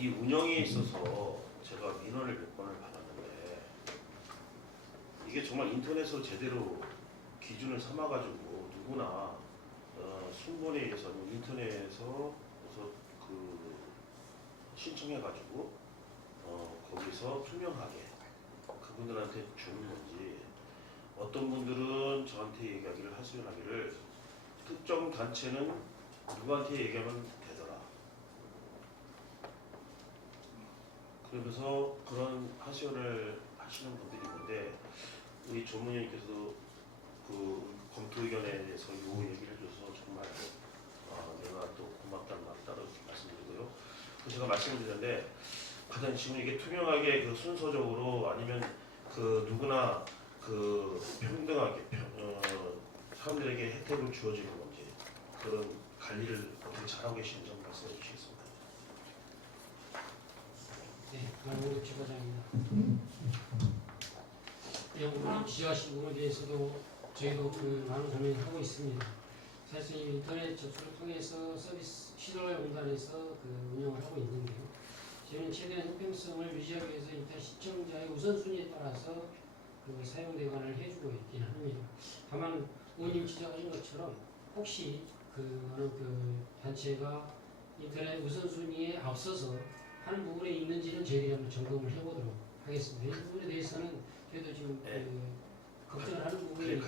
이 운영에 있어서 제가 민원을 몇 번을 받았는데 이게 정말 인터넷으로 제대로 기준을 삼아가지고 누구나 순번에 의해서 인터넷에서 그래서 그 신청해가지고 거기서 투명하게 그분들한테 주는 건지 어떤 분들은 저한테 하시기를 특정 단체는 누구한테 얘기하면 되더라. 그러면서 그런 하소연을 하시는 분들이 있는데 우리 조문위원님께서도 그 검토 의견에 대해서 요 얘기를 해줘서 정말 내가 또 고맙다는 말 따로 말씀드리고요. 그 제가 말씀드렸는데 가장 지금 이게 투명하게 그 순서적으로 아니면 그 누구나 그 평등하게 사람들에게 혜택을 주어지는 건지 그런 관리를 어떻게 잘하고 계시는지 좀 말씀해 주시겠습니다. 네, 강원국 지과장입니다. 영국이 지적하신 부분에 대해서도 저희도 그 많은 고민하고 있습니다. 사실 이 인터넷 접수를 통해서 서비스 시설공단에서 그 운영을 하고 있는데요. 저희는 최대한 형평성을 유지하기 위해서 인터넷 시청자의 우선순위에 따라서 그 사용 대관을 해주고 있긴 합니다. 다만 의원님 지적하신 것처럼 혹시 그 어느 그 단체가 인터넷 우선순위에 앞서서 하는 부분에 있는지는 저희들이 한번 점검을 해보도록 하겠습니다. 이 부분에 대해서는 저희도 지금 네. 그 걱정을 하는 부분이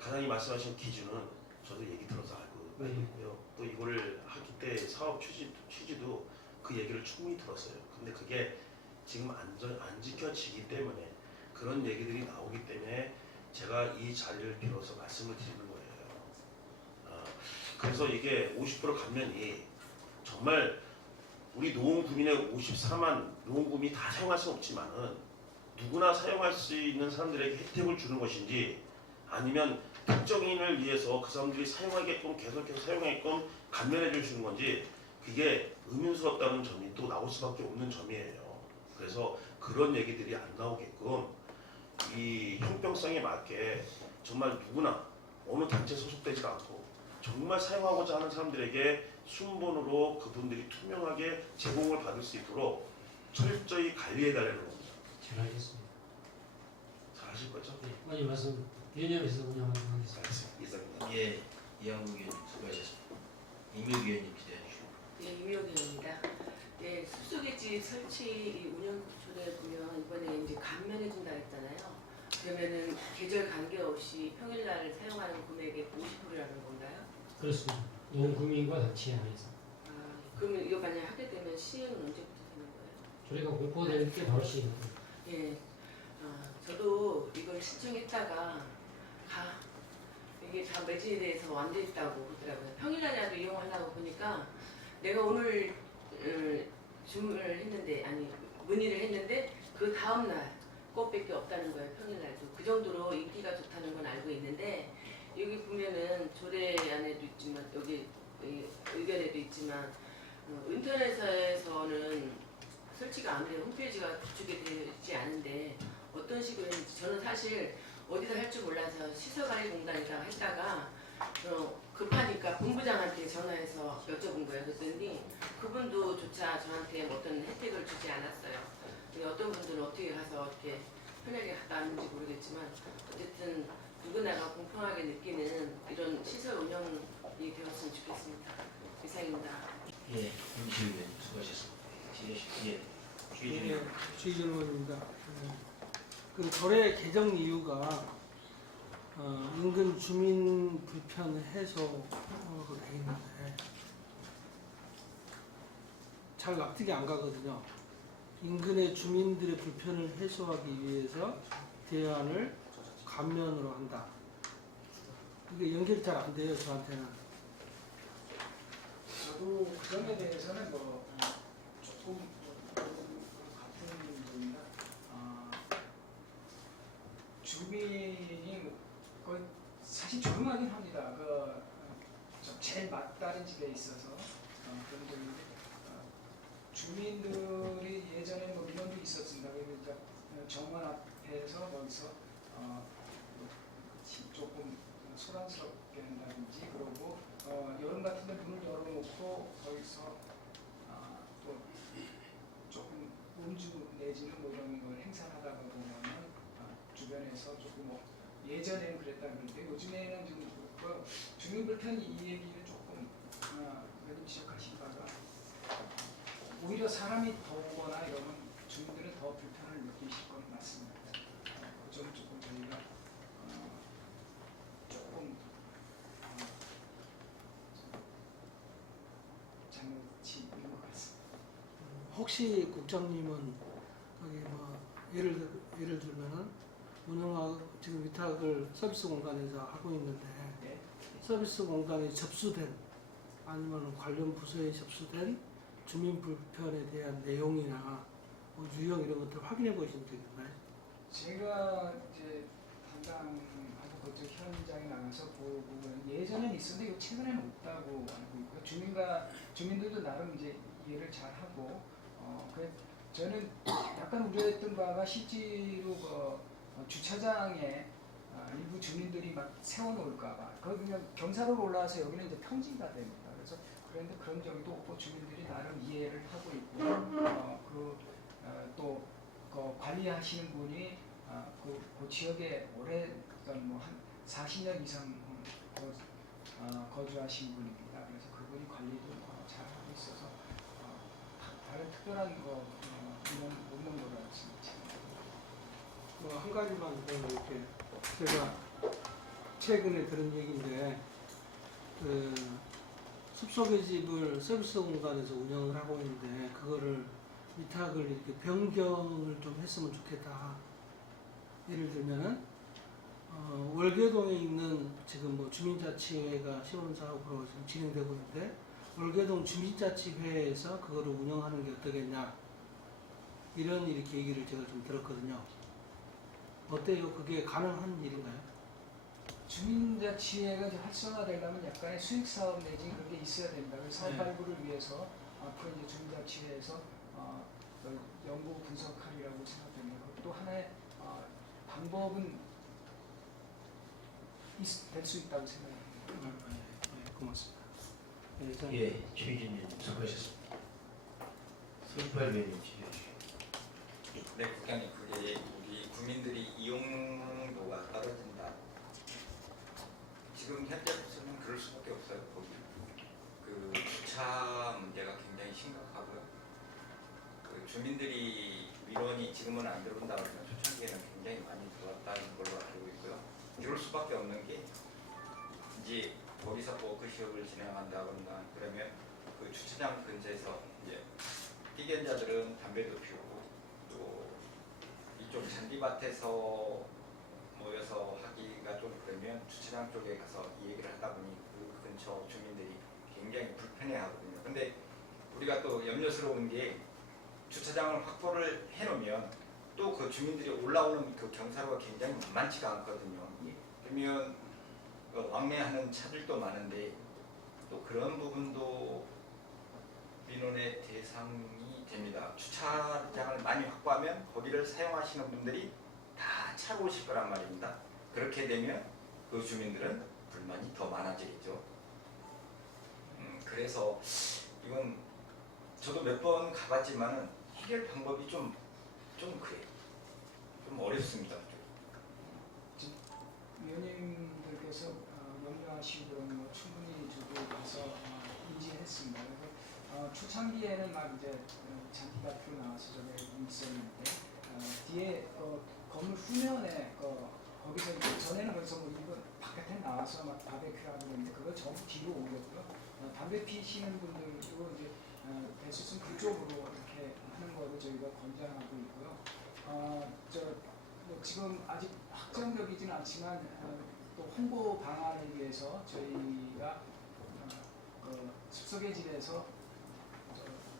가장이 말씀하신 기준은 저도 얘기 들어서 알고 있고요. 또 이거를 하기 때 사업 취지도 그 얘기를 충분히 들었어요. 근데 그게 지금 안 지켜지기 때문에 그런 얘기들이 나오기 때문에 제가 이 자리를 빌어서 말씀을 드리는 거예요. 그래서 이게 50% 감면이 정말 우리 노원구민의 54만 노원구민이 다 사용할 수는 없지만은 누구나 사용할 수 있는 사람들에게 혜택을 주는 것인지 아니면 특정인을 위해서 그 사람들이 사용하게끔 계속해서 사용하게끔 감면해 주시는 건지 그게 의문스럽다는 점이 또 나올 수밖에 없는 점이에요. 그래서 그런 얘기들이 안 나오게끔 이 형평성에 맞게 정말 누구나 어느 단체 소속되지 않고 정말 사용하고자 하는 사람들에게 순번으로 그분들이 투명하게 제공을 받을 수 있도록 철저히 관리해달라는 겁니다. 잘 알겠습니다. 잘 하실 거죠? 네, 의원님 말씀 위원회에서 운영하도록 하겠습니다. 이상입니다. 예, 이양국 의원님 수고하셨습니다. 임효기 의원님 기대해 주시고. 네, 임효기 의원입니다. 네, 숲속의 설치 운영 구조를 보면 이번에 이제 감면해준다 했잖아요. 그러면은 계절 관계없이 평일날 사용하는 금액의 50%라는 건가요? 그렇습니다. 노원구민과 단체 안에서 그러면 이거 만약 하게 되면 시행은 언제부터 되는 거예요? 저희가 공포될 때 바로 시행합니다. 예, 저도 이걸 신청했다가 이게 다 매진에 대해서 안 돼 있다고 그러더라고요. 평일날이라도 이용하려고 보니까 내가 오늘 주문을 했는데 문의를 했는데 그 다음날 그것밖에 없다는 거예요. 평일날도 그 정도로 인기가 좋다는 건 알고 있는데 여기 보면은 조례 안에도 있지만 여기 의견에도 있지만 인터넷에서는 설치가 안 돼요. 홈페이지가 구축이 되지 않은데 어떤 식으로 했는지 저는 사실 어디서 할 줄 몰라서 시설관리공단에다가 했다가 급하니까 본부장한테 전화해서 여쭤본 거예요. 그랬더니 그분도 조차 저한테 어떤 혜택을 주지 않았어요. 어떤 분들은 어떻게 가서 이렇게 편하게 갔다 왔는지 모르겠지만 어쨌든 누구나가 공평하게 느끼는 이런 시설 운영이 되었으면 좋겠습니다. 이상입니다. 예, 임시일 의원님 수고하셨습니다. 예, 주의전 의원입니다. 그 조례 개정 이유가 인근 주민 불편 해소로 돼 있는데 잘 납득이 안 가거든요. 인근의 주민들의 불편을 해소하기 위해서 대안을 감면으로 한다. 이게 연결이 잘 안 돼요, 저한테는. 저도 그 점에 대해서는 조금 같은 부분입니다. 주민이 거의 사실 조용하긴 합니다. 좀 제일 맞다른 집에 있어서 그런 점인데 주민들이 예전에 민원도 있었습니다. 그리고 이제 정원 앞에서 거기서 조금 소란스럽게 한다든지 그러고 여름 같은 데 문을 열어놓고 거기서 또 조금 음주 내지는 뭐 이런 걸 행사하다가 보면은 주변에서 조금 뭐 예전에는 그랬다 그러는데 요즘에는 좀 그 주민 불편 이 얘기를 조금 의원님 지적하신 바가 오히려 사람이 더 오거나 이러면 주민들은 더 불편을 느끼실 것 같습니다. 그 점 조금 저희가 조금 잘못이 있는 것 같습니다. 혹시 국장님은 여기 뭐 예를 들면은 운영하고 지금 위탁을 서비스 공간에서 하고 있는데 네. 서비스 공간에 접수된 아니면 관련 부서에 접수된 주민 불편에 대한 내용이나 뭐 유형 이런 것들 확인해 보시면 되겠나요? 제가 이제 담당하고 그쪽 현장에 나가서 보면 예전엔 있었는데 이거 최근에는 없다고 알고 있고요. 주민들도 나름 이제 이해를 잘 하고 저는 약간 우려했던 바가 실제로 주차장에 일부 주민들이 막 세워놓을까봐 거기 그냥 경사로로 올라와서 여기는 이제 평지가 됩니다. 그래서 그런데 그런 적도 없고 주민들이 나름 이해를 하고 있고 또 관리하시는 분이 그 지역에 오래 뭐한 40년 이상 거주하신 분입니다. 그래서 그분이 관리도 잘 하고 있어서 다른 특별한 거 없는 거로 알겠습니다. 뭐 한 가지만 더 이렇게 제가 최근에 들은 얘기인데 그 숲속의 집을 서비스 공간에서 운영을 하고 있는데 그거를 위탁을 이렇게 변경을 좀 했으면 좋겠다. 예를 들면은 월계동에 있는 지금 뭐 주민자치회가 시범사업으로 지금 진행되고 있는데 월계동 주민자치회에서 그거를 운영하는 게 어떠겠냐 이런 이렇게 얘기를 제가 좀 들었거든요. 어때요? 그게 가능한 일인가요? 주민자치회가 이제 활성화되려면 약간의 수익사업 내지 그런 게 있어야 됩니다. 그래서 사업 발굴을 위해서 앞으로 이제 주민자치회에서 연구 분석하리라고 생각됩니다. 또 하나의 방법은 될 수 있다고 생각합니다. 고맙습니다. 네, 이상 예, 최희진님 수고하셨습니다. 손발 위원님 질의해 주시죠. 네, 국장님, 그게 우리 국민들이 이용도가 떨어진다. 지금 현재로서는 그럴 수밖에 없어요. 거기 그 주차 문제가 굉장히 심각하고요. 그 주민들이 민원이 지금은 안 들어온다 그러면 초창기에는 굉장히 많이 들어왔다는 걸로 알고 있고요. 이럴 수밖에 없는 게 이제 거기서 워크숍을 진행한다거나 그러면 그 주차장 근처에서 이제 피견자들은 담배도 피우고 또 이쪽 잔디밭에서 모여서 하기가 좀 그러면 주차장 쪽에 가서 이 얘기를 하다 보니 그 근처 주민들이 굉장히 불편해하거든요. 근데 우리가 또 염려스러운 게 주차장을 확보를 해놓으면 또 그 주민들이 올라오는 그 경사로가 굉장히 만만치가 않거든요. 그러면 왕래하는 차들도 많은데 또 그런 부분도 민원의 대상이 됩니다. 주차장을 많이 확보하면 거기를 사용하시는 분들이 다 차로 오실 거란 말입니다. 그렇게 되면 그 주민들은 불만이 더 많아지겠죠. 그래서 이건 저도 몇 번 가봤지만은 해결 방법이 좀 그래요. 좀 어렵습니다. 위원님들께서 염려하시고 그런 거 충분히 저도 가서 인지했습니다. 그래서 초창기에는 막 이제 잔디밭으로 나와서 저게 있었는데 뒤에 건물 후면에 거기서 이제 전에는 거기서 뭐 이거 바깥에 나와서 막 바베큐하고 그러는데 그걸 전부 뒤로 옮겼고요. 담배 피시는 분들도 이제 될 수 있으면 그쪽으로 이렇게 하는 거를 저희가 권장하고 있고요. 뭐 지금 아직 확정적이지는 않지만 또 홍보 방안을 위해서 저희가 숲속의 집에서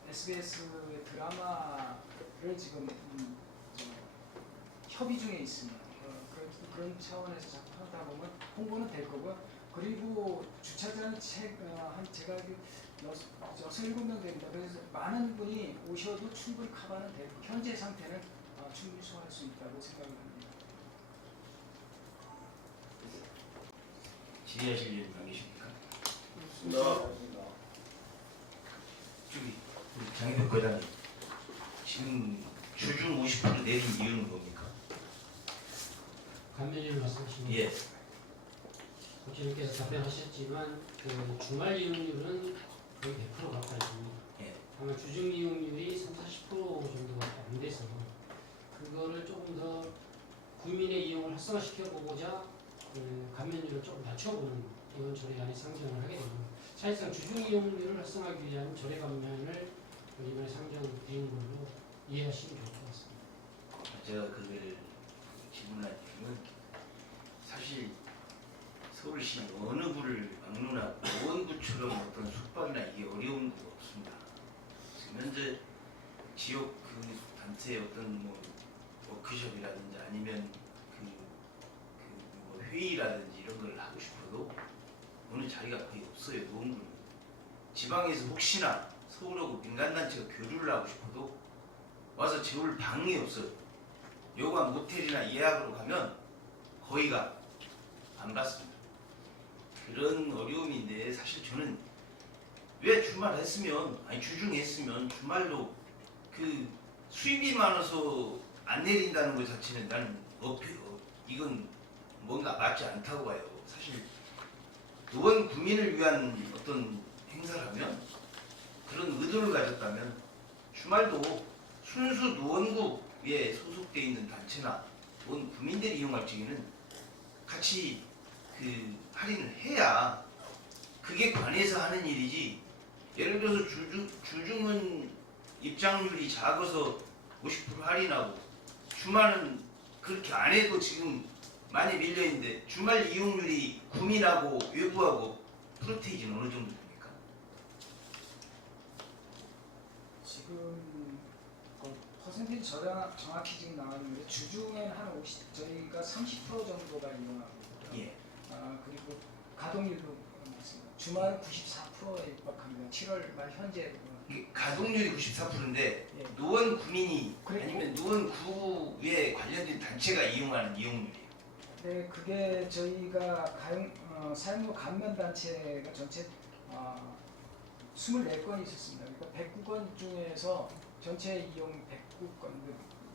SBS 드라마를 지금 협의 중에 있습니다. 그런 차원에서 자꾸 하다 보면 홍보는 될 거고요. 그리고 주차장이 제가 알기로 6-7명 됩니다. 그래서 많은 분이 오셔도 충분히 커버는 되고 현재 상태는 충분히 소화할 수 있다고 생각합니다. 질의하실 일 남기십니까? 나 저기 우리 장인국 회장님 지금 주중 50% 내린 이유는 뭡니까? 감면율 말씀하시는 예. 국장님께서 답변하셨지만 그 주말 이용률은 거의 100% 가까이 됩니다. 예. 다만 주중 이용률이 30, 40% 정도밖에 안 돼서 그거를 조금 더 국민의 이용을 활성화시켜 보고자 그 감면율을 조금 낮춰보는 이런 조례안에 상정을 하게 됩니다. 사실상 주중 이용률을 활성화하기 위한 조례 감면을 이번에 상정된 걸로 이해하시면 좋을 것 같습니다. 제가 그걸 질문한 이유는 사실 서울시 어느 부를 막론하고 보건부처럼 어떤 숙박이나 이게 어려운 거 없습니다. 지금 현재 지역 그 단체의 어떤 뭐 워크숍이라든지 아니면 뭐 회의라든지 이런 걸 하고 싶어도 어느 자리가 거의 없어요. 노원구는. 지방에서 혹시나 서울하고 민간단체가 교류를 하고 싶어도 와서 재울 방이 없어요. 요관 모텔이나 예약으로 가면 거의가 안 받습니다. 그런 어려움인데 사실 저는 왜 주말 했으면 아니 주중에 했으면 주말로 그 수입이 많아서 안 내린다는 것 자체는 나는 이건 뭔가 맞지 않다고 봐요. 사실 노원 구민을 위한 어떤 행사라면 그런 의도를 가졌다면 주말도 순수 노원구에 소속되어 있는 단체나 노원 구민들이 이용할 적에는 같이 그 할인을 해야 그게 관해서 하는 일이지. 예를 들어서 주중은 입장률이 작아서 50% 할인하고 주말은 그렇게 안 해도 지금 많이 밀려 있는데 주말 이용률이 구민하고 외부하고 프로테이지는 어느 정도 됩니까? 지금 퍼센테이지 정확히 지금 나와 있는데 주중엔 한 50, 저희가 30% 정도가 이용하고 있고요. 예. 그리고 가동률도 맞습니다. 주말은 94%에 육박합니다. 7월 말 현재 이게 가동률이 94%인데 예. 노원 구민이 그리고- 아니면 노원 구에 관련된 단체가 이용하는 이용률이에요. 네, 그게 저희가 사용료 감면 단체가 전체 24건이 있었습니다. 그러니까 109건 중에서 전체 이용 109건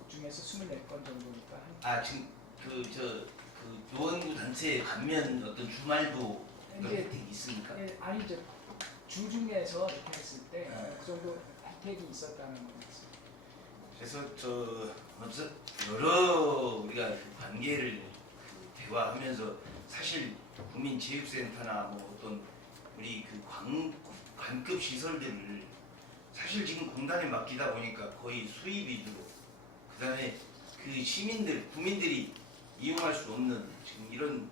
중에서 24건 정도니까 지금 그 노원구 단체에 감면 어떤 주말도 그런 이게 혜택이 있습니까? 아니죠. 주중에서 이렇게 했을 때 네. 그 정도 혜택이 있었다는 거였습니다. 그래서 여러 우리가 그 관계를 대화하면서 사실 국민체육센터나 뭐 어떤 우리 그 관급 시설들을 사실 지금 공단에 맡기다 보니까 거의 수입 위주로 그다음에 그 시민들 구민들이 이용할 수 없는 지금 이런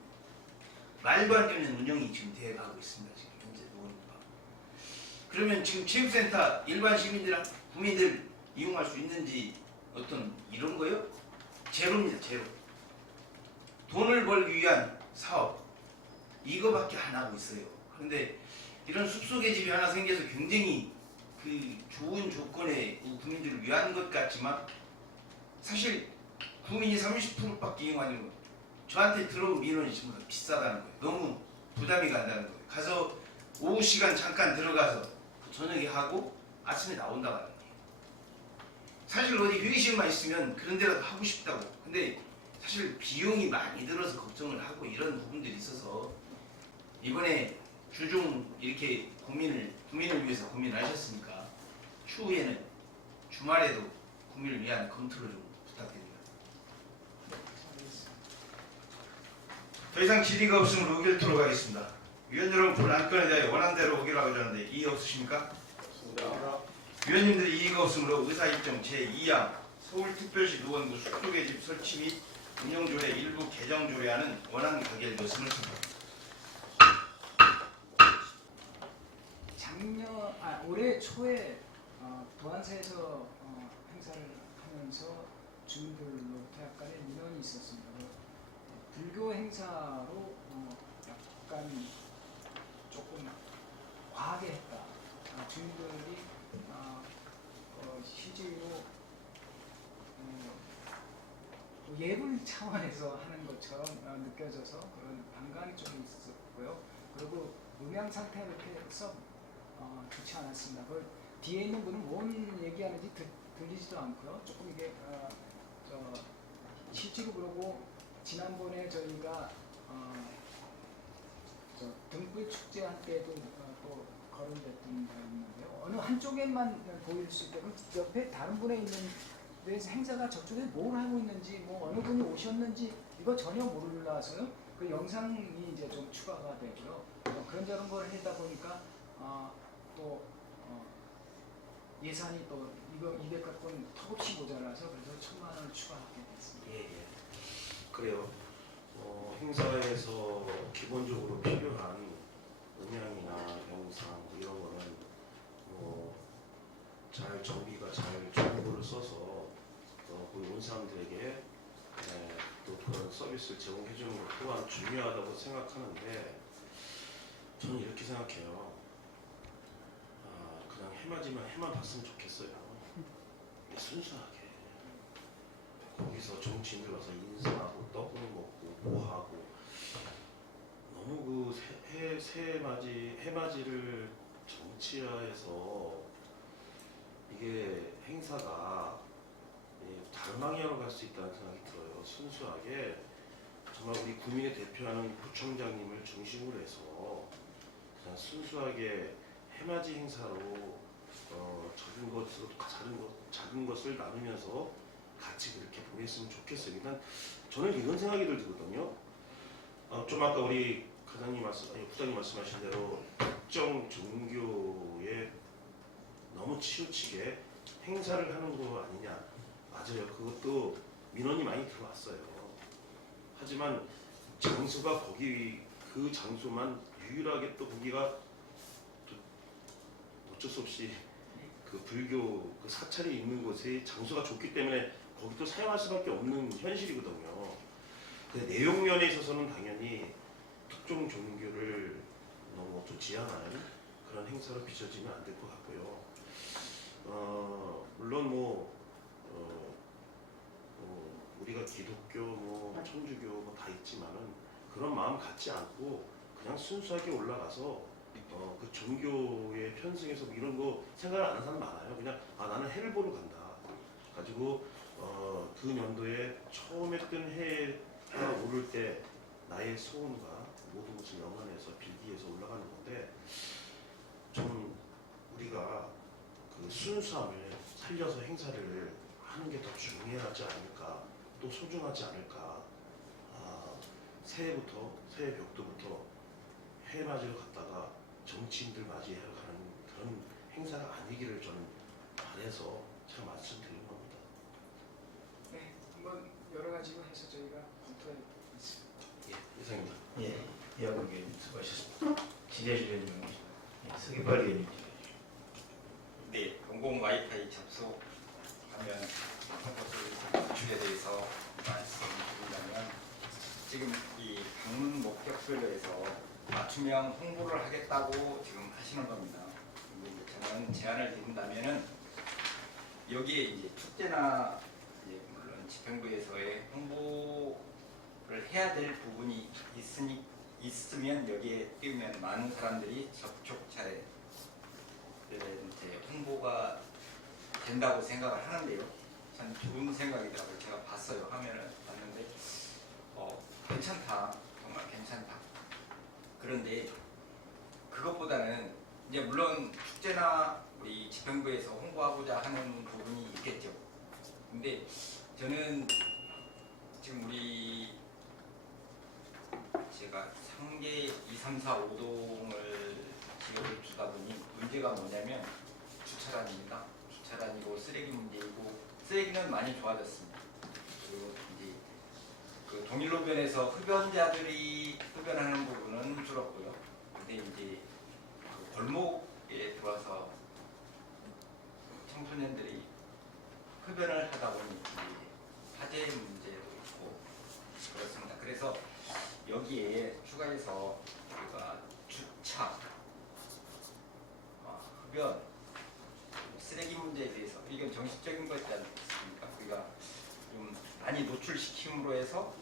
말도 안 되는 운영이 지금 되어가고 있습니다. 지금 현재 노원구가. 그러면 지금 체육센터 일반 시민들 구민들 이용할 수 있는지 어떤 이런 거요? 제로입니다. 제로. 돈을 벌기 위한 사업 이거밖에 안 하고 있어요. 그런데 이런 숙소 계집이 하나 생겨서 굉장히 그 좋은 조건의 국민들을 위한 것 같지만 사실 국민이 30%밖에 이용하는 거 저한테 들어온 민원이 전부 다 비싸다는 거예요. 너무 부담이 간다는 거예요. 가서 오후 시간 잠깐 들어가서 저녁에 하고 아침에 나온다고 하는 거예요. 사실 어디 회의실만 있으면 그런 데라도 하고 싶다고. 근데 사실 비용이 많이 들어서 걱정을 하고 이런 부분들이 있어서 이번에 주중 이렇게 국민을 위해서 고민을 하셨으니까 추후에는 주말에도 국민을 위한 검토를 좀 부탁드립니다. 더 이상 질의가 없으면 의결 토록 하겠습니다. 위원 여러분 본 안건에 대하여 원안대로 의결하고자 하는데 이의 없으십니까? 없습니다. 위원님들이 이의가 없으므로 의사일정 제2항 서울특별시 노원구 숙소계집 설치 및 운영조례 일부 개정조례안은 원안 가결되었음을 선포합니다. 올해 초에 도안사에서 행사를 하면서 주민들로부터 약간의 민원이 있었습니다. 불교 행사로 약간 조금 과하게 했다. 주민들이 실제로 예불 차원에서 하는 것처럼 느껴져서 그런 반감이 좀 있었고요. 그리고 음향 상태가 이렇게 썩 좋지 않았습니다. 그 뒤에 있는 분은 뭔 얘기하는지 들리지도 않고요. 조금 이게 실제로 그러고 지난번에 저희가 등불 축제 할 때도 또 거론됐던 바가 있는데요. 어느 한쪽에만 보일 수 있게, 그럼 옆에 다른 분에 있는 데서 행사가 저쪽에 뭘 하고 있는지, 뭐 어느 분이 오셨는지 이거 전혀 몰라서요. 그 영상이 이제 좀 추가가 되고요. 그런 걸 하다 보니까 또 예산이 또 이거 200건 턱없이 모자라서 그래서 1,000만 원을 추가하게 됐습니다. 예, 예. 그래요. 행사에서 기본적으로 필요한 음향이나 영상 뭐 이런 거는 잘 정비가 잘 정보를 써서 거기 온 사람들에게 또 그런 서비스를 제공해 주는 것 또한 중요하다고 생각하는데 저는 이렇게 생각해요. 그냥 해맞이면 해만 봤으면 좋겠어요. 순수하게 거기서 정치인들 와서 인사하고 떡은 먹고 뭐하고 너무 그 해맞이를 정치화해서 이게 행사가 다른 방향으로 갈 수 있다는 생각이 들어요. 순수하게 정말 우리 국민을 대표하는 구청장님을 중심으로 해서 그냥 순수하게 해맞이 행사로 작은 것을 나누면서 같이 그렇게 보냈으면 좋겠어요. 일단 저는 이런 생각이 들거든요. 좀 아까 우리 부장님 말씀하신 대로 특정 종교에 너무 치우치게 행사를 하는 거 아니냐. 맞아요. 그것도 민원이 많이 들어왔어요. 하지만 장소가 그 장소만 유일하게 또 거기가 또 어쩔 수 없이 그 불교 그 사찰이 있는 곳에 장소가 좋기 때문에 거기도 사용할 수밖에 없는 현실이거든요. 그 내용면에 있어서는 당연히 특정 종교를 너무 좀 지향하는 그런 행사로 빚어지면 안 될 것 같고요. 물론 우리가 기독교, 천주교 다 있지만은 그런 마음 갖지 않고 그냥 순수하게 올라가서 그 종교에 편승해서 이런 거 생각을 안 하는 사람 많아요. 그냥 나는 해를 보러 간다. 가지고 그 연도에 처음에 뜬 해가 오를 때 나의 소원과 모든 것을 영원해서 빌기해서 올라가는 건데 좀 우리가 그 순수함을 살려서 행사를 하는 게 더 중요하지 않을까, 또 소중하지 않을까. 새해 벽도부터 해맞이로 갔다가 정치인들 맞이하러 가는 그런 행사가 아니기를 저는 바라서 참 말씀드리는 겁니다. 네, 한번 여러 가지로 해서 저희가 검토해 보겠습니다. 예, 이상입니다. 예, 이하국 의원님 수고하셨습니다. 지재실 의원님, 서기발 의원님. 네, 공공 와이파이 접속하면 홍보 서비스에 대해서 말씀드린다면 지금 이 방문 목적별로 해서 맞춤형 홍보를 하겠다고 지금 하시는 겁니다. 근데 이제 저는 제안을 드린다면은 여기에 이제 축제나 이제 물론 집행부에서의 홍보를 해야 될 부분이 있으면 여기에 띄우면 많은 사람들이 접촉차에 이제 홍보가 된다고 생각을 하는데요. 참 좋은 생각이라고 제가 봤어요. 화면을 봤는데 괜찮다, 정말 괜찮다. 그런데 그것보다는 이제 물론 축제나 우리 집행부에서 홍보하고자 하는 부분이 있겠죠. 근데 저는 지금 우리 제가 상계 2, 3, 4, 5동을 지역을 주다 보니 문제가 뭐냐면 주차란입니다. 주차란이고 쓰레기 문제이고 쓰레기는 많이 좋아졌습니다. 그리고 이제 그 동일로변에서 흡연자들이 흡연하는 부분은 줄었고요. 근데 이제 그 골목에 들어와서 청소년들이 흡연을 하다 보니 화재 문제도 있고 그렇습니다. 그래서 여기에 추가해서 우리가 주차, 흡연, 쓰레기 문제에 대해서 이건 정식적인 것이지 않습니까? 우리가 좀 많이 노출시킴으로 해서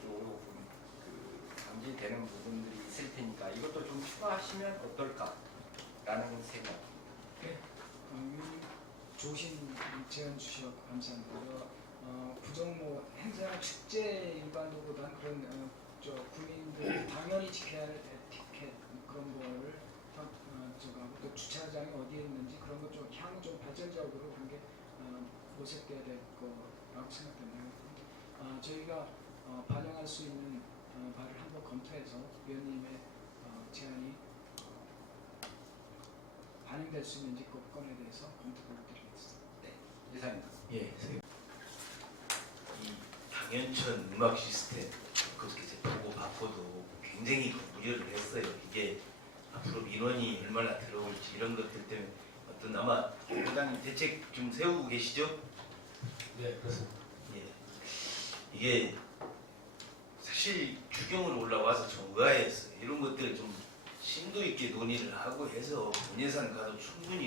조금 그 방지되는 부분들이 있을 테니까 이것도 좀 추가하시면 어떨까라는 생각입니다. 네, 좋으신 제안 주셔서 감사합니다. 부정모 행사나 축제 일반도보다는 그런 국민들이 당연히 지켜야 할 에티켓 그런 거를 저거하고 또 주차장이 어디에 있는지 그런 것 좀 향후 좀 발전적으로 그런 게 모색돼야 될 거라고 생각됩니다. 저희가 반영할 수 있는 바를 한번 검토해서 위원님의 제안이 반영될 수 있는지 그 건에 대해서 검토 부탁드리겠습니다. 이상입니다. 예. 이 당연천 음악 시스템 그렇게 이제 보고 받고도 굉장히 우려를 했어요. 이게 앞으로 민원이 얼마나 들어올지 이런 것들 때문에 어떤 아마 회장님 대책 좀 세우고 계시죠? 네, 그렇습니다. 예. 이게 사실 추경으로 올라와서 좀 의아했어요. 이런 것들 좀 심도 있게 논의를 하고 해서 본예산 가도 충분히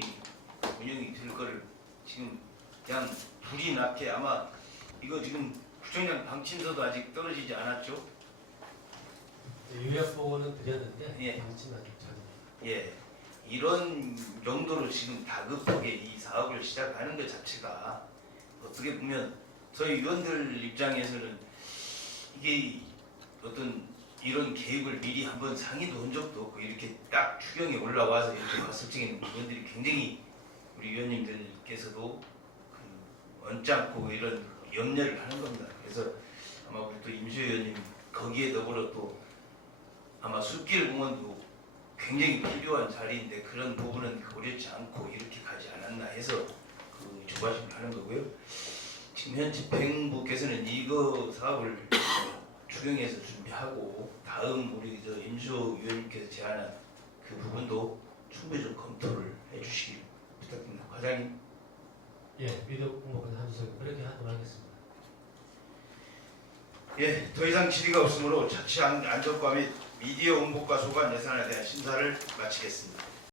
운영이 될 거를 지금 그냥 불이 났게 아마 이거 지금 구청장 방침서도 아직 떨어지지 않았죠? 요약 보고는 드렸는데 예. 방침은 아직 전혀. 예. 이런 정도로 지금 다급하게 이 사업을 시작하는 것 자체가 어떻게 보면 저희 의원들 입장에서는 이게 어떤 이런 계획을 미리 한번 상의도 한 적도 없고 이렇게 딱 추경에 올라와서 이렇게 봤을 적에는 의원들이 굉장히 우리 의원님들께서도 그 언짢고 이런 염려를 하는 겁니다. 그래서 아마 우리 또 임수 의원님 거기에 더불어 또 아마 숲길 공원도 굉장히 필요한 자리인데 그런 부분은 고려치 않고 이렇게 가지 않았나 해서 그 조바심을 하는 거고요. 지금 현 집행부께서는 이거 사업을 추경해서 준비하고 다음 우리 저 임수 위원님께서 제안한 그 부분도 충분히 좀 검토를 해주시길 부탁드립니다. 과장님. 예, 미디어 공모권 함수 그렇게 하도록 하겠습니다. 예, 더 이상 질의가 없으므로 자치 안전과 및 미디어 홍보과 소관 예산에 대한 심사를 마치겠습니다.